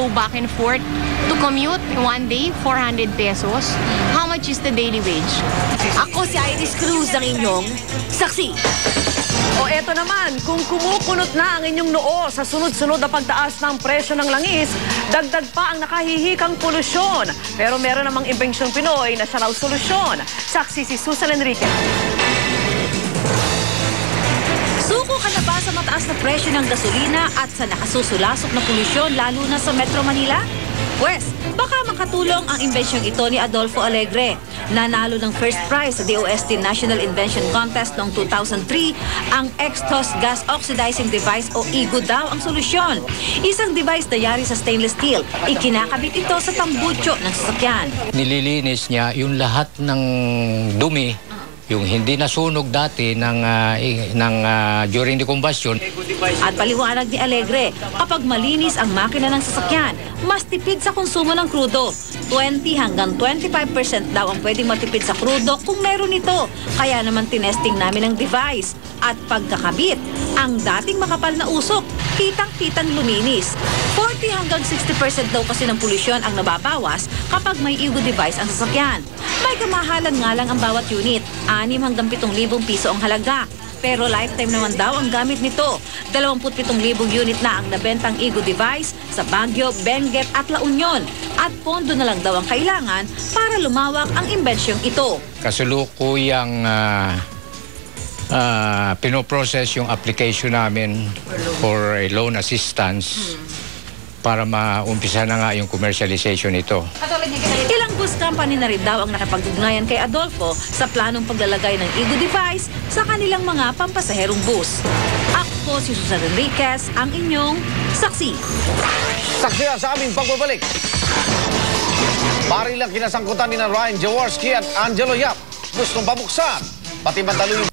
go back and forth to commute one day, 400 pesos. How much is the daily wage? Ako si Iris Cruz ang inyong saksi. O eto naman, kung kumukunot na ang inyong noo sa sunod-sunod na pagtaas ng presyo ng langis, dagdag pa ang nakahihikang polusyon. Pero meron namang imbensyong Pinoy na siya raw solusyon. Saksi si Susan Enriquez. Suko ka na ba sa mataas na presyo ng gasolina at sa nakasusulasok na polusyon lalo na sa Metro Manila? Pwes, baka makatulong ang imbensyong ito ni Adolfo Alegre. Nanalo ng first prize sa DOST National Invention Contest noong 2003, ang Exhaust Gas Oxidizing Device o IGO daw ang solusyon. Isang device na yari sa stainless steel, ikinakabit ito sa tambucho ng sasakyan. Nililinis niya yung lahat ng dumi, yung hindi nasunog dati during the combustion. At paliwanag ni Alegre, kapag malinis ang makina ng sasakyan, mas tipid sa konsumo ng krudo. 20 hanggang 25% daw ang pwedeng matipid sa krudo kung meron ito. Kaya naman tinesting namin ang device. At pagkakabit, ang dating makapal na usok, kitang-kitang luminis. 40 hanggang 60% daw kasi ng polusyon ang nababawas kapag may IGO device ang sasakyan. May kamahalan nga lang ang bawat unit, 6 hanggang 7,000 piso ang halaga. Pero lifetime naman daw ang gamit nito. 27,000 unit na ang nabentang IGO device sa Baguio, Benguet at La Union. At pondo na lang daw ang kailangan para lumawak ang imbensyong ito. Kasulukuyang pinoprocess yung application namin for a loan assistance para maumpisa na nga yung commercialization ito. Ilang bus company na rin daw ang nakipag-ugnayan kay Adolfo sa planong paglalagay ng IGO device sa kanilang mga pampasaherong bus. Ako si Susan Enriquez, ang inyong saksi. Saksiyan sa aming pagbabalik. Barilang kinasangkutan ni Ryan Jaworski at Angelo Yap. Gustong pabuksan, pati mandaluyong